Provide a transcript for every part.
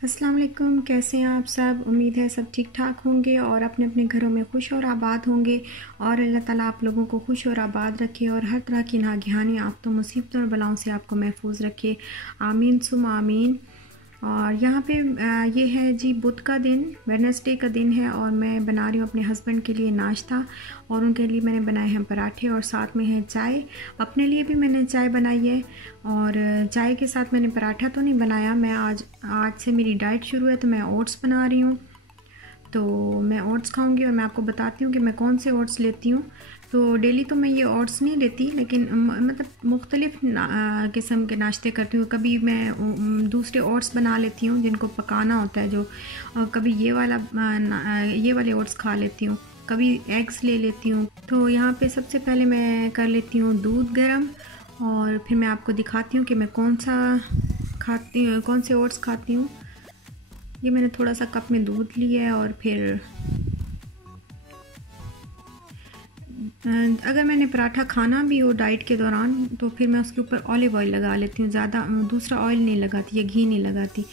अस्सलाम वालेकुम। कैसे हैं आप सब? उम्मीद है सब ठीक ठाक होंगे और अपने अपने घरों में खुश और आबाद होंगे। और अल्लाह ताला आप लोगों को खुश और आबाद रखे और हर तरह की नागहानी आफ़तों मुसीबतों और बलाओं से आपको महफूज रखे। आमीन सुम आमीन। और यहाँ पे ये है जी बुध का दिन, वेडनेसडे का दिन है और मैं बना रही हूँ अपने हस्बैंड के लिए नाश्ता। और उनके लिए मैंने बनाए हैं पराठे और साथ में है चाय। अपने लिए भी मैंने चाय बनाई है और चाय के साथ मैंने पराठा तो नहीं बनाया। मैं आज से मेरी डाइट शुरू है तो मैं ओट्स बना रही हूँ। तो मैं ओट्स खाऊंगी और मैं आपको बताती हूँ कि मैं कौन से ओट्स लेती हूँ। तो डेली तो मैं ये ओट्स नहीं लेती, लेकिन मतलब मुख्तलिफ़ किस्म के नाश्ते करती हूँ। कभी मैं दूसरे ओट्स बना लेती हूँ जिनको पकाना होता है जो, कभी ये वाले ओट्स खा लेती हूँ, कभी एग्स ले लेती हूँ। तो यहाँ पे सबसे पहले मैं कर लेती हूँ दूध गर्म और फिर मैं आपको दिखाती हूँ कि मैं कौन से ओट्स खाती हूँ। ये मैंने थोड़ा सा कप में दूध लिया है और फिर अगर मैंने पराठा खाना भी हो डाइट के दौरान तो फिर मैं उसके ऊपर ऑलिव ऑयल लगा लेती हूँ। ज़्यादा दूसरा ऑयल नहीं लगाती या घी नहीं लगाती।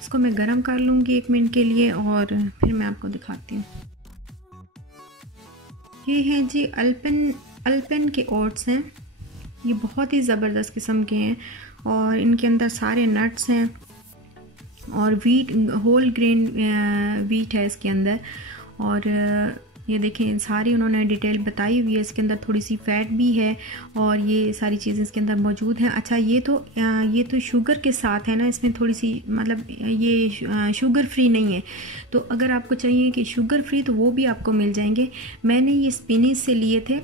इसको मैं गरम कर लूँगी 1 मिनट के लिए और फिर मैं आपको दिखाती हूँ। ये हैं जी अल्पेन के ओट्स हैं। ये बहुत ही ज़बरदस्त किस्म के हैं और इनके अंदर सारे नट्स हैं और होल ग्रेन वीट है इसके अंदर। और ये देखें सारी उन्होंने डिटेल बताई हुई है। इसके अंदर थोड़ी सी फ़ैट भी है और ये सारी चीज़ें इसके अंदर मौजूद हैं। अच्छा ये तो शुगर के साथ है ना, इसमें थोड़ी सी मतलब ये शुगर फ्री नहीं है। तो अगर आपको चाहिए कि शुगर फ्री तो वो भी आपको मिल जाएंगे। मैंने ये स्पिनीज से लिए थे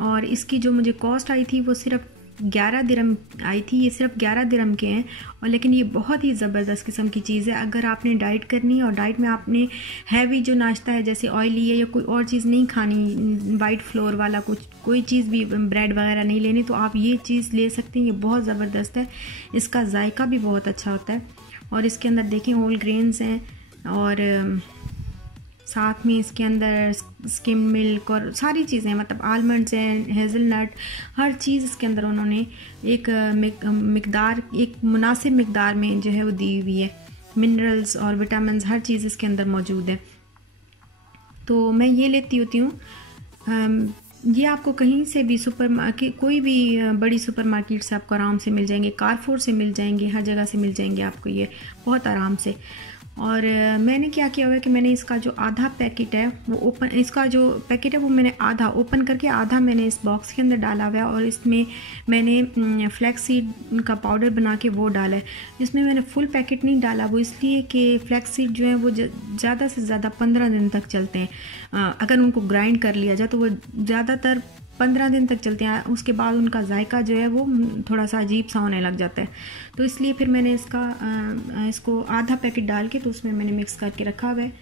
और इसकी जो मुझे कॉस्ट आई थी वो सिर्फ 11 दिरहम आई थी। ये सिर्फ 11 दिरहम के हैं और लेकिन ये बहुत ही ज़बरदस्त किस्म की चीज़ है। अगर आपने डाइट करनी है और डाइट में आपने हैवी जो नाश्ता है जैसे ऑयली है या कोई और चीज़ नहीं खानी, वाइट फ्लोर वाला कोई चीज़ भी, ब्रेड वगैरह नहीं लेनी, तो आप ये चीज़ ले सकते हैं। ये बहुत ज़बरदस्त है, इसका जायका भी बहुत अच्छा होता है। और इसके अंदर देखें होल ग्रेन्स हैं और साथ में इसके अंदर स्किम मिल्क और सारी चीज़ें, मतलब आलमंड्स हैं, हेज़लनट, हर चीज़ इसके अंदर उन्होंने एक मुनासिब मिकदार में जो है वो दी हुई है। मिनरल्स और विटामिन्स हर चीज़ इसके अंदर मौजूद है। तो मैं ये लेती होती हूँ। ये आपको कहीं से भी कोई भी बड़ी सुपर मार्केट से आपको आराम से मिल जाएंगे, कारफोर से मिल जाएंगे, हर जगह से मिल जाएंगे आपको ये बहुत आराम से। और मैंने क्या किया हुआ है कि मैंने इसका जो आधा पैकेट है वो इसका जो पैकेट है वो मैंने आधा ओपन करके आधा मैंने इस बॉक्स के अंदर डाला हुआ है और इसमें मैंने फ्लैक्स सीड का पाउडर बना के वो डाला है। जिसमें मैंने फुल पैकेट नहीं डाला वो इसलिए कि फ्लैक्स सीड जो है वो ज़्यादा से ज़्यादा 15 दिन तक चलते हैं। अगर उनको ग्राइंड कर लिया जाए तो वो ज़्यादातर 15 दिन तक चलते हैं। उसके बाद उनका जायका जो है वो थोड़ा सा अजीब सा होने लग जाता है। तो इसलिए फिर मैंने इसको आधा पैकेट डाल के तो उसमें मैंने मिक्स करके रखा हुआ है।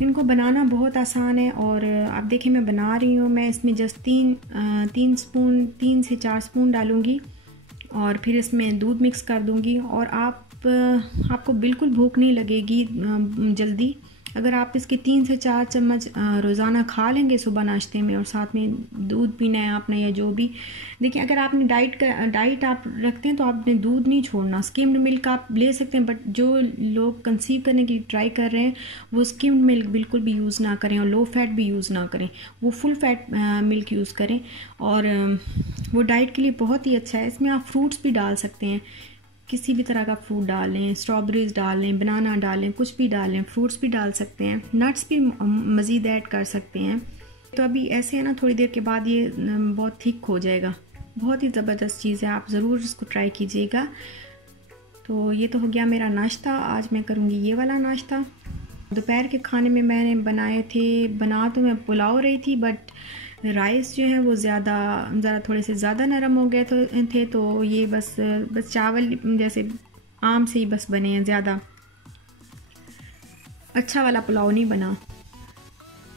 इनको बनाना बहुत आसान है और आप देखें मैं बना रही हूँ। मैं इसमें जस्ट 3 से 4 स्पून डालूँगी और फिर इसमें दूध मिक्स कर दूँगी और आपको बिल्कुल भूख नहीं लगेगी जल्दी। अगर आप इसके 3 से 4 चम्मच रोज़ाना खा लेंगे सुबह नाश्ते में और साथ में दूध पीना है आपने या जो भी, देखिए अगर आपने डाइट आप रखते हैं तो आपने दूध नहीं छोड़ना। स्किम्ड मिल्क आप ले सकते हैं, बट जो लोग कंसीव करने की ट्राई कर रहे हैं वो स्किम्ड मिल्क बिल्कुल भी यूज़ ना करें और लो फैट भी यूज़ ना करें, वो फुल फैट मिल्क यूज़ करें। और वो डाइट के लिए बहुत ही अच्छा है। इसमें आप फ्रूट्स भी डाल सकते हैं, किसी भी तरह का फ्रूट डाल लें, स्ट्रॉबेरीज डाल लें, बनाना डालें, कुछ भी डालें, फ्रूट्स भी डाल सकते हैं, नट्स भी मज़ीद ऐड कर सकते हैं। तो अभी ऐसे है ना, थोड़ी देर के बाद ये बहुत थिक हो जाएगा। बहुत ही ज़बरदस्त चीज़ है, आप ज़रूर इसको ट्राई कीजिएगा। तो ये तो हो गया मेरा नाश्ता। आज मैं करूँगी ये वाला नाश्ता। दोपहर के खाने में मैंने बनाए थे, बना तो मैं पुलाव रही थी बट राइस जो है वो ज़रा थोड़े से ज़्यादा नरम हो गए थे तो ये बस चावल जैसे आम से ही बस बने हैं, ज़्यादा अच्छा वाला पुलाव नहीं बना।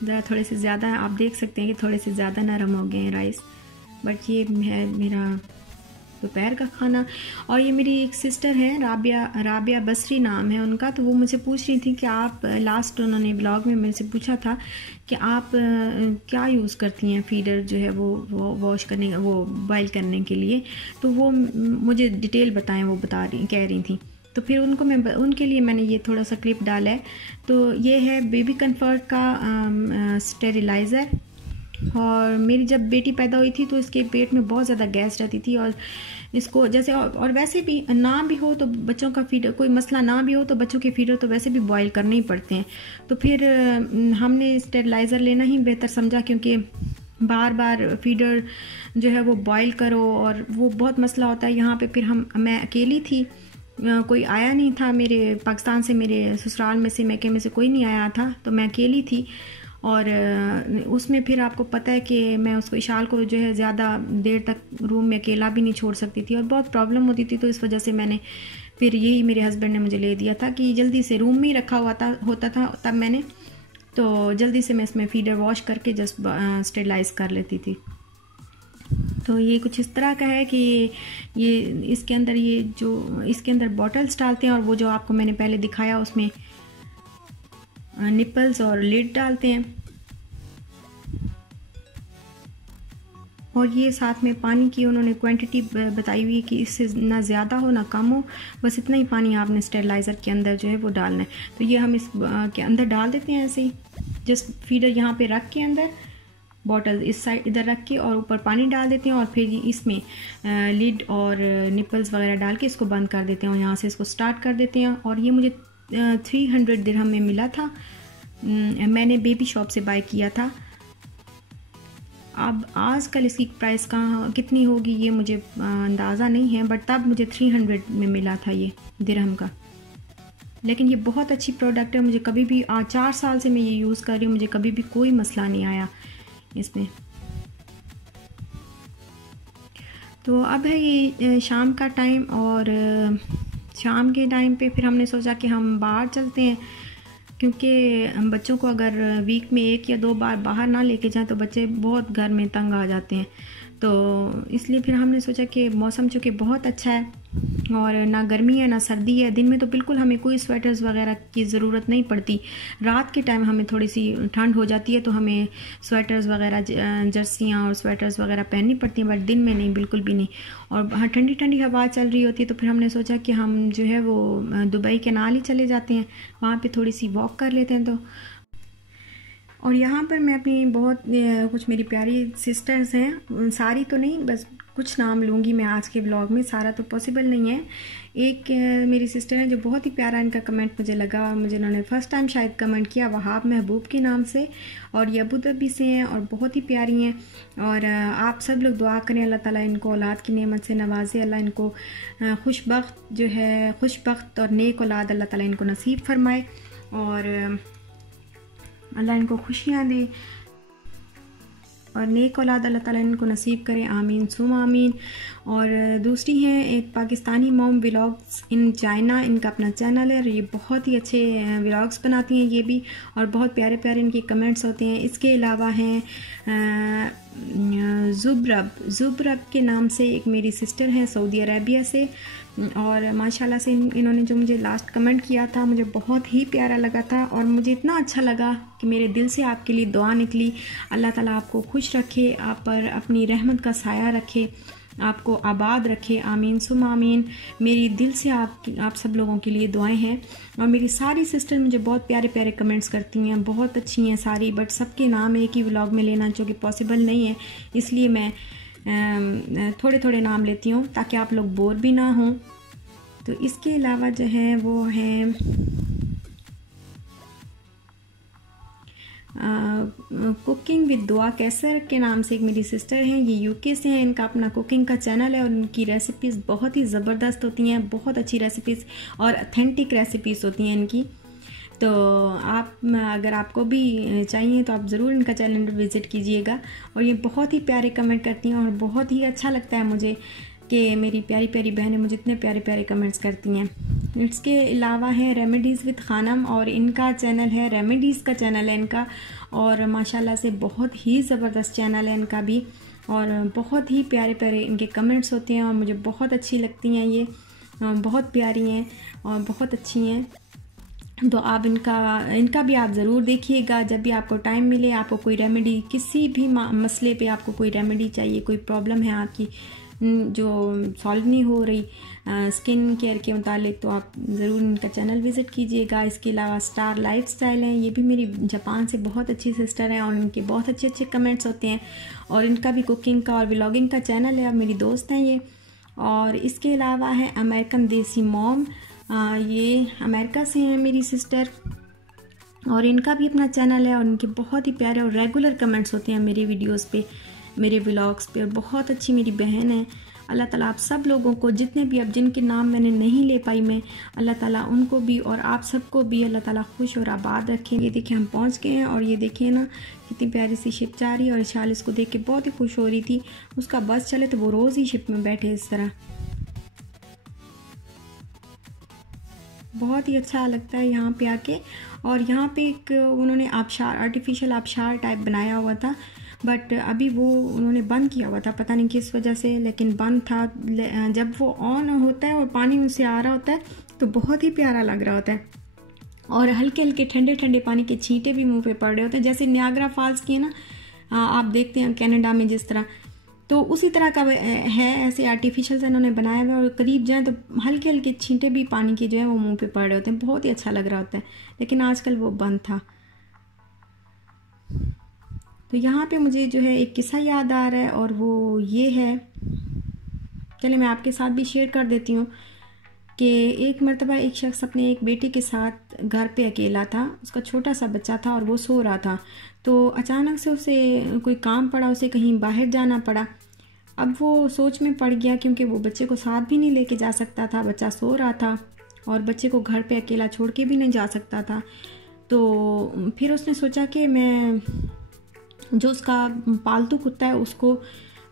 ज़रा थोड़े से ज़्यादा आप देख सकते हैं कि थोड़े से ज़्यादा नरम हो गए हैं राइस। बट ये है मेरा दोपहर का खाना। और ये मेरी एक सिस्टर है, राबिया बसरी नाम है उनका। तो वो मुझसे पूछ रही थी कि आप लास्ट उन्होंने ब्लॉग में मेरे से पूछा था कि आप क्या यूज़ करती हैं फीडर जो है वो वॉश करने वो बॉयल करने के लिए। तो वो मुझे डिटेल बताएं, वो कह रही थी। तो फिर उनके लिए मैंने ये थोड़ा सा क्लिप डाला है। तो ये है बेबी कंफर्ट का स्टेरिलाइज़र। और मेरी जब बेटी पैदा हुई थी तो इसके पेट में बहुत ज़्यादा गैस रहती थी, और इसको जैसे और वैसे भी ना भी हो तो बच्चों का फीडर, कोई मसला ना भी हो तो बच्चों के फीडर तो वैसे भी बॉयल करने ही पड़ते हैं। तो फिर हमने स्टेरिलाइज़र लेना ही बेहतर समझा, क्योंकि बार बार फीडर जो है वो बॉयल करो और वो बहुत मसला होता है। यहाँ पे फिर मैं अकेली थी, कोई आया नहीं था मेरे पाकिस्तान से, मेरे ससुराल में से, मैके में से कोई नहीं आया था, तो मैं अकेली थी। और उसमें फिर आपको पता है कि मैं उसको इशाल को जो है ज़्यादा देर तक रूम में अकेला भी नहीं छोड़ सकती थी और बहुत प्रॉब्लम होती थी। तो इस वजह से मैंने फिर यही मेरे हस्बैंड ने मुझे ले दिया था कि जल्दी से रूम में ही रखा हुआ होता था तब मैंने, तो जल्दी से मैं इसमें फीडर वॉश करके जस्ट स्टेरिलाइज़ कर लेती थी। तो ये कुछ इस तरह का है कि ये इसके अंदर बॉटल्स डालते हैं, और वो जो आपको मैंने पहले दिखाया उसमें निपल्स और लिड डालते हैं। और ये साथ में पानी की उन्होंने क्वांटिटी बताई हुई है कि इससे ना ज़्यादा हो ना कम हो, बस इतना ही पानी आपने स्टेरिलाइज़र के अंदर जो है वो डालना है। तो ये हम इस के अंदर डाल देते हैं ऐसे ही, जस्ट फीडर यहाँ पे रख के अंदर, बॉटल इस साइड इधर रख के और ऊपर पानी डाल देते हैं, और फिर इसमें लिड और निपल्स वगैरह डाल के इसको बंद कर देते हैं और यहाँ से इसको स्टार्ट कर देते हैं। और ये मुझे 300 दिरहम में मिला था, मैंने बेबी शॉप से बाय किया था। अब आजकल इसकी प्राइस कितनी होगी ये मुझे अंदाज़ा नहीं है, बट तब मुझे 300 में मिला था ये दिरहम का। लेकिन ये बहुत अच्छी प्रोडक्ट है, मुझे कभी भी 4 साल से मैं ये यूज़ कर रही हूँ, मुझे कभी भी कोई मसला नहीं आया इसमें। तो अब है ये शाम का टाइम, और शाम के टाइम पे फिर हमने सोचा कि हम बाहर चलते हैं, क्योंकि हम बच्चों को अगर वीक में 1 या 2 बार बाहर ना लेके जाएं तो बच्चे बहुत घर में तंग आ जाते हैं। तो इसलिए फिर हमने सोचा कि मौसम चूँकि बहुत अच्छा है और ना गर्मी है ना सर्दी है, दिन में तो बिल्कुल हमें कोई स्वेटर्स वगैरह की ज़रूरत नहीं पड़ती। रात के टाइम हमें थोड़ी सी ठंड हो जाती है तो हमें स्वेटर्स वगैरह, जर्सियाँ और स्वेटर्स वगैरह पहननी पड़ती हैं, बट दिन में नहीं, बिल्कुल भी नहीं। और हाँ, ठंडी ठंडी हवा चल रही होती है। तो फिर हमने सोचा कि हम जो है वो दुबई के नाल ही चले जाते हैं, वहाँ पर थोड़ी सी वॉक कर लेते हैं। तो और यहाँ पर मैं अपनी कुछ मेरी प्यारी सिस्टर्स हैं, सारी तो नहीं, बस कुछ नाम लूँगी मैं आज के व्लॉग में, सारा तो पॉसिबल नहीं है। एक मेरी सिस्टर है जो बहुत ही प्यारा इनका कमेंट मुझे लगा, और मुझे इन्होंने फ़र्स्ट टाइम शायद कमेंट किया, वहाब महबूब के नाम से, और ये अबू धाबी से हैं और बहुत ही प्यारी हैं। और आप सब लोग दुआ करें अल्लाह ताला इनको औलाद की नेमत से नवाजे, अल्लाह इनको खुशबख्त और नेक औलाद अल्लाह ताला इनको नसीब फरमाए, और अल्लाह इनको खुशियाँ दे और नेक औलाद अल्लाह ताला इनको नसीब करें, आमीन सुम आमीन। और दूसरी हैं एक Pakistani mom vlogs in China, इनका अपना चैनल है और ये बहुत ही अच्छे व्लॉग्स बनाती हैं ये भी, और बहुत प्यारे प्यारे इनके कमेंट्स होते हैं। इसके अलावा हैं ज़ुबरब के नाम से एक मेरी सिस्टर हैं सऊदी अरेबिया से, और माशाल्लाह से इन्होंने जो मुझे लास्ट कमेंट किया था मुझे बहुत ही प्यारा लगा था, और मुझे इतना अच्छा लगा कि मेरे दिल से आपके लिए दुआ निकली। अल्लाह ताला आपको खुश रखे, आप पर अपनी रहमत का साया रखे, आपको आबाद रखे, आमीन सुम आमीन। मेरी दिल से आप सब लोगों के लिए दुआएं हैं। और मेरी सारी सिस्टर मुझे बहुत प्यारे प्यारे कमेंट्स करती हैं, बहुत अच्छी हैं सारी, बट सबके नाम एक ही व्लॉग में लेना जो कि पॉसिबल नहीं है, इसलिए मैं थोड़े थोड़े नाम लेती हूँ ताकि आप लोग बोर भी ना हों। तो इसके अलावा जो है वो है कुकिंग विद दुआ कैसर के नाम से एक मेरी सिस्टर हैं, ये यूके से हैं, इनका अपना कुकिंग का चैनल है और उनकी रेसिपीज़ बहुत ही ज़बरदस्त होती हैं, बहुत अच्छी रेसिपीज़ और ऑथेंटिक रेसिपीज़ होती हैं इनकी। तो आप अगर आपको भी चाहिए तो आप ज़रूर इनका चैनल विज़िट कीजिएगा। और ये बहुत ही प्यारे कमेंट करती हैं और बहुत ही अच्छा लगता है मुझे कि मेरी प्यारी प्यारी बहनें मुझे इतने प्यारे प्यारे कमेंट्स करती हैं। इसके अलावा है रेमेडीज़ विद खानम, और इनका चैनल है रेमेडीज़ का चैनल है इनका, और माशाल्लाह से बहुत ही ज़बरदस्त चैनल है इनका भी, और बहुत ही प्यारे प्यारे इनके कमेंट्स होते हैं और मुझे बहुत अच्छी लगती हैं। ये बहुत प्यारी हैं और बहुत अच्छी हैं। तो आप इनका भी आप ज़रूर देखिएगा जब भी आपको टाइम मिले। आपको कोई रेमेडी, किसी भी मसले पे आपको कोई रेमेडी चाहिए, कोई प्रॉब्लम है आपकी, जो सॉल्व नहीं हो रही स्किन केयर के मुतालिक, तो आप ज़रूर इनका चैनल विज़िट कीजिएगा। इसके अलावा स्टार लाइफस्टाइल हैं, ये भी मेरी जापान से बहुत अच्छी सिस्टर हैं और इनके बहुत अच्छे अच्छे कमेंट्स होते हैं, और इनका भी कुकिंग का और व्लॉगिंग का चैनल है, मेरी दोस्त हैं ये। और इसके अलावा है अमेरिकन देसी मॉम, ये अमेरिका से हैं मेरी सिस्टर, और इनका भी अपना चैनल है और इनके बहुत ही प्यारे और रेगुलर कमेंट्स होते हैं मेरी वीडियोस पे, मेरे व्लॉग्स पे, और बहुत अच्छी मेरी बहन है। अल्लाह ताला आप सब लोगों को, जितने भी अब जिनके नाम मैंने नहीं ले पाई मैं, अल्लाह ताला उनको भी और आप सबको भी अल्लाह ताला खुश और आबाद रखें। ये देखिए हम पहुंच गए हैं, और ये देखिए ना कितनी प्यारी सी शिप जा रही है, और इशाल इसको देख के बहुत ही खुश हो रही थी। उसका बस चले तो वो रोज़ ही शिप में बैठे इस तरह, बहुत ही अच्छा लगता है यहाँ पे आके। और यहाँ पे एक उन्होंने आबशार, आर्टिफिशियल आबशार टाइप बनाया हुआ था, बट अभी वो उन्होंने बंद किया हुआ था, पता नहीं किस वजह से, लेकिन बंद था। जब वो ऑन होता है और पानी उससे आ रहा होता है तो बहुत ही प्यारा लग रहा होता है, और हल्के हल्के ठंडे ठंडे पानी के छींटे भी मुंह पे पड़ रहे होते हैं, जैसे नियाग्रा फॉल्स की है ना, आप देखते हैं कनाडा में जिस तरह, तो उसी तरह का है। ऐसे आर्टिफिशियल से इन्होंने बनाया हुआ है, और करीब जाएँ तो हल्के हल्के छींटे भी पानी के जो है वो मुंह पे पड़ रहे होते हैं, बहुत ही अच्छा लग रहा होता है, लेकिन आजकल वो बंद था। तो यहाँ पे मुझे जो है एक किस्सा याद आ रहा है, और वो ये है, चलिए मैं आपके साथ भी शेयर कर देती हूँ कि एक मर्तबा एक शख्स अपने एक बेटे के साथ घर पे अकेला था, उसका छोटा सा बच्चा था और वो सो रहा था। तो अचानक से उसे कोई काम पड़ा, उसे कहीं बाहर जाना पड़ा। अब वो सोच में पड़ गया, क्योंकि वो बच्चे को साथ भी नहीं लेके जा सकता था, बच्चा सो रहा था और बच्चे को घर पे अकेला छोड़ के भी नहीं जा सकता था। तो फिर उसने सोचा कि मैं जो उसका पालतू कुत्ता है उसको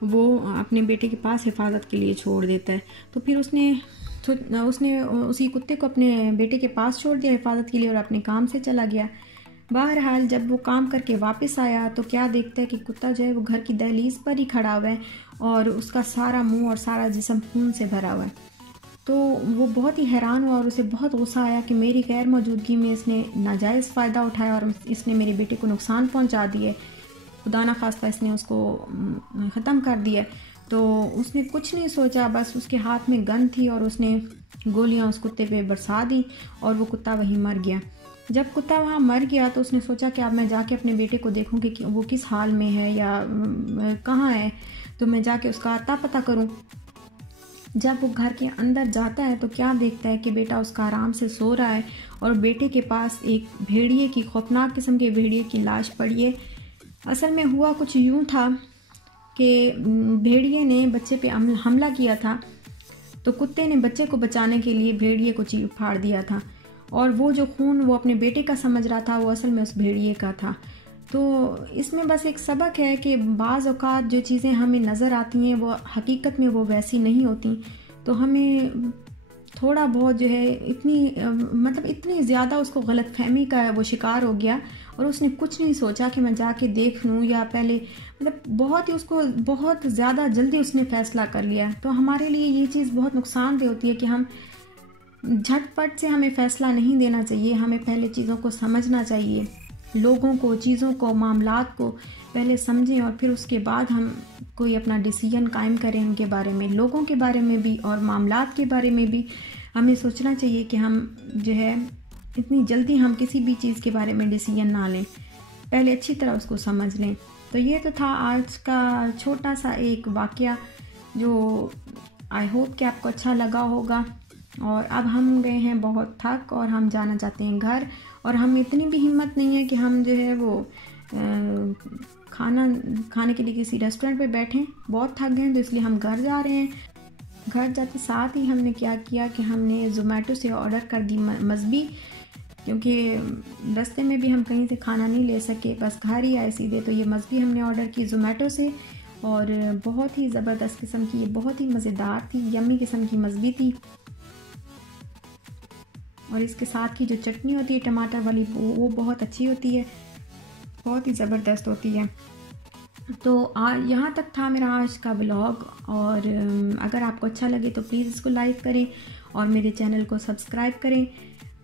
वो अपने बेटे के पास हिफाजत के लिए छोड़ देता है। तो फिर उसने उसी कुत्ते को अपने बेटे के पास छोड़ दिया हिफाजत के लिए, और अपने काम से चला गया। बहरहाल जब वो काम करके वापस आया तो क्या देखता है कि कुत्ता जो है वो घर की दहलीज पर ही खड़ा हुआ है, और उसका सारा मुंह और सारा जिस्म खून से भरा हुआ है। तो वो बहुत ही हैरान हुआ और उसे बहुत गुस्सा आया कि मेरी गैर मौजूदगी में इसने नाजायज़ फ़ायदा उठाया और इसने मेरे बेटे को नुकसान पहुंचा दिए, खुदा ना खास्ता इसने उसको ख़त्म कर दिया। तो उसने कुछ नहीं सोचा, बस उसके हाथ में गन थी और उसने गोलियां उस कुत्ते पे बरसा दी, और वो कुत्ता वहीं मर गया। जब कुत्ता वहाँ मर गया तो उसने सोचा कि अब मैं जाके अपने बेटे को देखूँ कि वो किस हाल में है या कहाँ है, तो मैं जाके उसका अता पता करूँ। जब वो घर के अंदर जाता है तो क्या देखता है कि बेटा उसका आराम से सो रहा है, और बेटे के पास एक भेड़िए की, खौफनाक किस्म के भेड़िए की लाश पड़ी है। असल में हुआ कुछ यूँ था कि भेड़िए ने बच्चे पे हमला किया था, तो कुत्ते ने बच्चे को बचाने के लिए भेड़िए को चीर फाड़ दिया था, और वो जो खून वो अपने बेटे का समझ रहा था वो असल में उस भेड़िए का था। तो इसमें बस एक सबक है कि बाज़ औक़ात जो चीज़ें हमें नज़र आती हैं वो हकीकत में वो वैसी नहीं होती। तो हमें थोड़ा बहुत जो है इतनी ज़्यादा उसको गलतफहमी का वो शिकार हो गया, और उसने कुछ नहीं सोचा कि मैं जाके देख लूँ, या पहले बहुत ज़्यादा जल्दी उसने फ़ैसला कर लिया। तो हमारे लिए ये चीज़ बहुत नुकसानदेह होती है कि हम झटपट से हमें फ़ैसला नहीं देना चाहिए, हमें पहले चीज़ों को समझना चाहिए, लोगों को, चीज़ों को, मामलात को पहले समझें, और फिर उसके बाद हम कोई अपना डिसीजन कायम करें उनके बारे में, लोगों के बारे में भी और मामलात के बारे में भी। हमें सोचना चाहिए कि हम जो है इतनी जल्दी हम किसी भी चीज़ के बारे में डिसीजन ना लें, पहले अच्छी तरह उसको समझ लें। तो ये तो था आज का छोटा सा एक वाक़या, जो आई होप कि आपको अच्छा लगा होगा। और अब हम गए हैं बहुत थक, और हम जाना चाहते हैं घर, और हम इतनी भी हिम्मत नहीं है कि हम जो है वो खाना खाने के लिए किसी रेस्टोरेंट पे बैठें, बहुत थक गए हैं, तो इसलिए हम घर जा रहे हैं। घर जाते साथ ही हमने क्या किया कि हमने ज़ोमेटो से ऑर्डर कर दी मज़बी, क्योंकि रास्ते में भी हम कहीं से खाना नहीं ले सके, बस घर ही आए सीधे। तो ये मज़बी हमने ऑर्डर की ज़ोमेटो से, और बहुत ही ज़बरदस्त किस्म की, ये बहुत ही मज़ेदार थी, यम्मी किस्म की मज़बी थी। और इसके साथ की जो चटनी होती है टमाटर वाली, वो बहुत अच्छी होती है, बहुत ही ज़बरदस्त होती है। तो यहाँ तक था मेरा आज का व्लॉग, और अगर आपको अच्छा लगे तो प्लीज़ इसको लाइक करें और मेरे चैनल को सब्सक्राइब करें।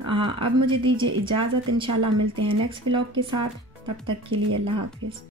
अब मुझे दीजिए इजाज़त, इंशाल्लाह मिलते हैं नेक्स्ट व्लॉग के साथ, तब तक के लिए अल्लाह हाफिज़।